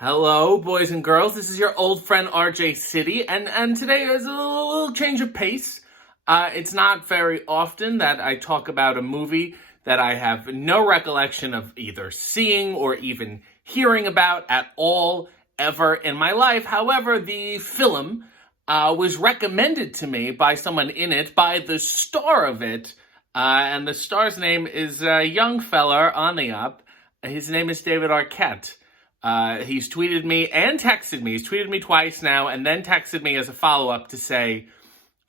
Hello, boys and girls. This is your old friend RJ City, and today is a little change of pace. It's not very often that I talk about a movie that I have no recollection of either seeing or even hearing about at all ever in my life. However, the film was recommended to me by someone in it, by the star of it, and the star's name is a young fella on the up. His name is David Arquette. He's tweeted me and texted me. He's tweeted me twice now and then texted me as a follow-up to say,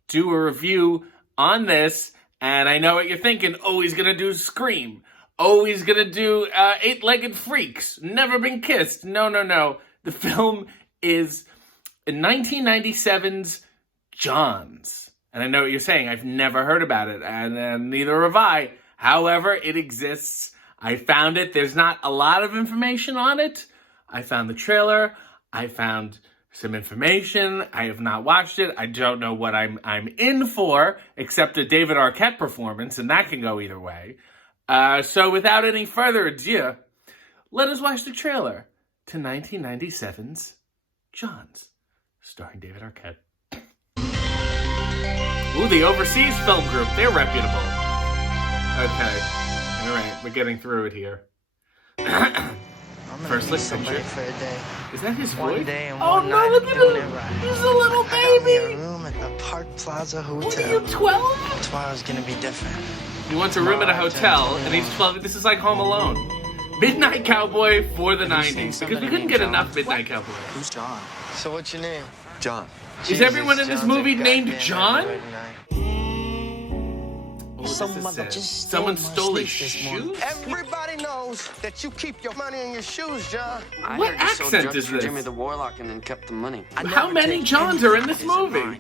do a review on this. And I know what you're thinking. Oh, he's going to do Scream. Oh, he's going to do Eight-Legged Freaks. Never Been Kissed. No. The film is 1997's JOHNS. And I know what you're saying. I've never heard about it. And neither have I. However, it exists. I found it. There's not a lot of information on it. I found the trailer. I found some information. I have not watched it. I don't know what I'm in for, except a David Arquette performance, and that can go either way. So without any further ado, let us watch the trailer to 1997's JOHNS, starring David Arquette. Ooh, the Overseas Film Group. They're reputable. Okay. All right, we're getting through it here. First look picture. For a day. Is that his One voice? day and Oh one no, night look at doing him! it right. He's a little I got me a baby! room at the Park Plaza Hotel. What are you, 12? Tomorrow's gonna be different. He wants a room at a hotel, and he's 12. This is like Home Alone. Midnight Cowboy for the 90s. Because we couldn't get enough Midnight Cowboy. Who's John? So what's your name? John. Is everyone in this movie named John? Oh, Someone stole his shoes? Everybody knows that you keep your money in your shoes, John. What accent is this? Jimmy the Warlock and then kept the money. How many Johns are in this movie?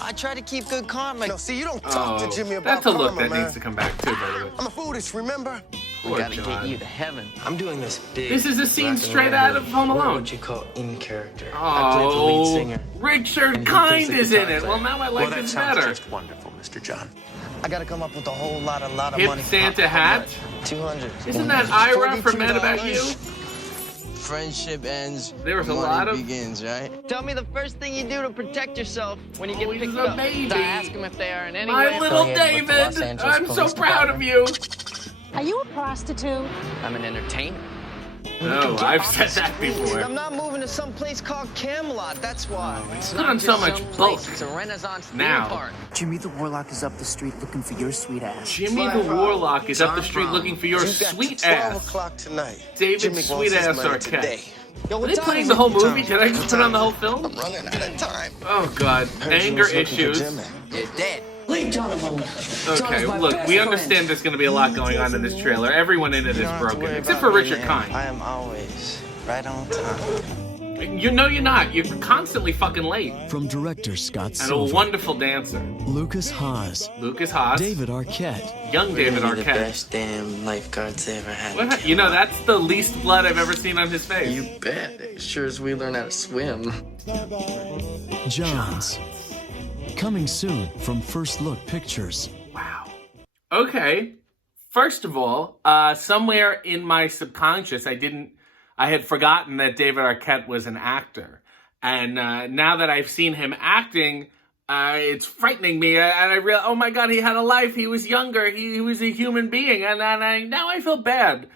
I try to keep good karma. No, see, you don't talk to Jimmy about that's a look karma, that man. needs to come back too, by the way. I'm a Buddhist, remember? We Poor gotta John. get you to heaven. I'm doing this big. This is a scene rock and straight roll out of movie. Home Alone. What you call in character. I play the lead Oh, singer. Richard And he Kind plays is the in guitar it. Well, now I like That this sounds better. just wonderful, Mr. John. I gotta come up with a whole lot of Hip money. Santa hat. 200. Isn't that Ira from Mad About You? Friendship ends. There was a money lot of- begins, right? Tell me the first thing you do to protect yourself when you get he's picked a up. baby. I ask them if they are in any My way. little affiliated with the Los David. Angeles I'm so Police proud of Department. you. Are you a prostitute? I'm an entertainer. Oh, I've said that before. I'm not moving to some place called Camelot, that's why. He's put on so Just much some bulk place. It's a Renaissance theme now. park. Jimmy the Warlock is up the street looking for your sweet ass. Jimmy the Warlock is up the street looking for your You got sweet 12 ass. o'clock tonight. David Jimmy Sweet wants his Ass money Arquette. today. Yo, Are what they time playing is the it? whole movie? Did I just put on the whole film? I'm running out of time. Oh, God. Heard you Anger was looking for issues. Jimmy. You're dead. Okay, look, we understand there's going to be a lot going on in this trailer. Everyone in it is broken, except for Richard Kind. I am always right on time. You know you're not. You're constantly fucking late. From director Scott And a Silver, wonderful dancer. Lucas Haas, Lucas Haas. David Arquette, Young David We're gonna be the Arquette. best damn lifeguards they ever had. What? You know, that's the least blood I've ever seen on his face. You bet. Sure as we learn how to swim. JOHNS. Coming soon from First Look Pictures. Wow. Okay. First of all, somewhere in my subconscious, I had forgotten that David Arquette was an actor. And now that I've seen him acting, it's frightening me. And I realize, oh my God, he had a life. He was younger. He was a human being. And now I feel bad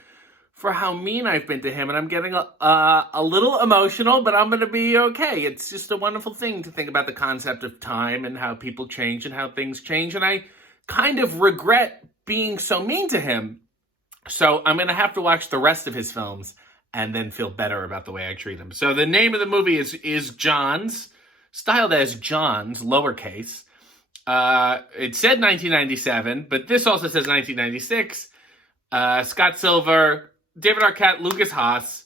for how mean I've been to him. And I'm getting a little emotional, but I'm going to be okay. It's just a wonderful thing to think about the concept of time and how people change and how things change. And I kind of regret being so mean to him. So I'm going to have to watch the rest of his films and then feel better about the way I treat him. So the name of the movie is JOHNS, styled as JOHNS, lowercase. It said 1997, but this also says 1996. Scott Silver, David Arquette, Lucas Haas,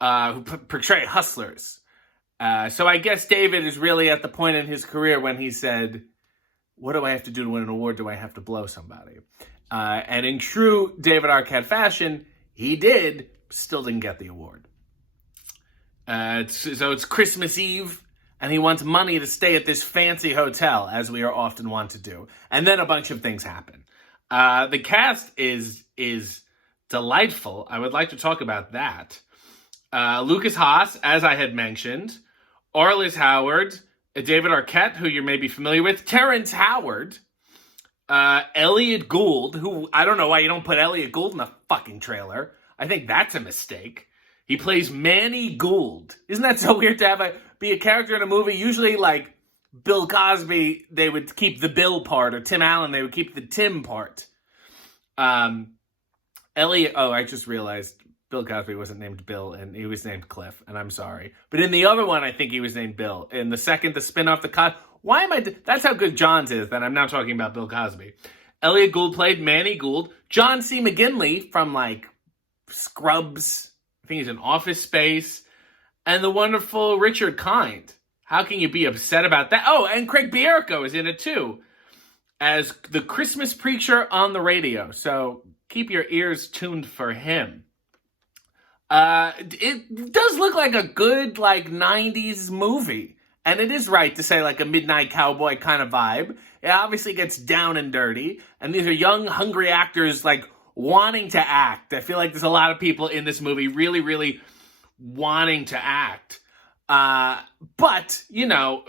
who portray hustlers. So I guess David is really at the point in his career when he said, what do I have to do to win an award? Do I have to blow somebody? And in true David Arquette fashion, he did, still didn't get the award. So it's Christmas Eve, and he wants money to stay at this fancy hotel, as we are often wont to do. And then a bunch of things happen. The cast is delightful. I would like to talk about that. Lucas Haas, as I had mentioned, Arliss Howard, David Arquette, who you may be familiar with, Terrence Howard, Elliot Gould, who I don't know why you don't put Elliot Gould in the fucking trailer. I think that's a mistake. He plays Manny Gould. Isn't that so weird to have be a character in a movie? Usually, like Bill Cosby, they would keep the Bill part, or Tim Allen, they would keep the Tim part. Elliot, I just realized Bill Cosby wasn't named Bill, and he was named Cliff, and I'm sorry. But in the other one, I think he was named Bill. In the second, the spin-off, why am I... That's how good Johns is, that I'm now talking about Bill Cosby. Elliot Gould played Manny Gould. John C. McGinley from, like, Scrubs. I think he's in Office Space. And the wonderful Richard Kind. How can you be upset about that? Oh, and Craig Bierko is in it, too, as the Christmas preacher on the radio. So keep your ears tuned for him. It does look like a good, like, 90s movie. And it is right to say, like, a Midnight Cowboy kind of vibe. It obviously gets down and dirty. And these are young, hungry actors, like, wanting to act. I feel like there's a lot of people in this movie really, really wanting to act. But, you know,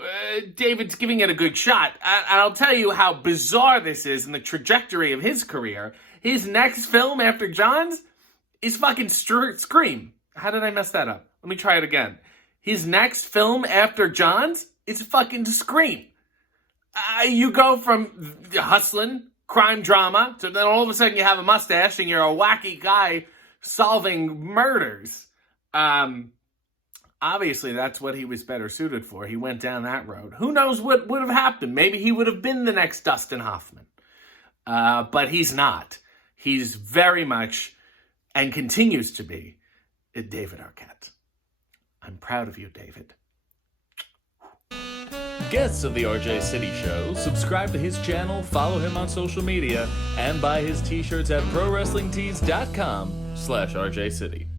David's giving it a good shot. And I'll tell you how bizarre this is in the trajectory of his career. His next film after Johns is fucking Scream. How did I mess that up? Let me try it again. His next film after Johns is fucking Scream. You go from hustling, crime drama, to then all of a sudden you have a mustache and you're a wacky guy solving murders. Obviously, that's what he was better suited for. He went down that road. Who knows what would have happened? Maybe he would have been the next Dustin Hoffman. But he's not. He's very much, and continues to be, David Arquette. I'm proud of you, David. Guests of the RJ City Show, subscribe to his channel, follow him on social media, and buy his t-shirts at ProWrestlingTees.com/RJ City.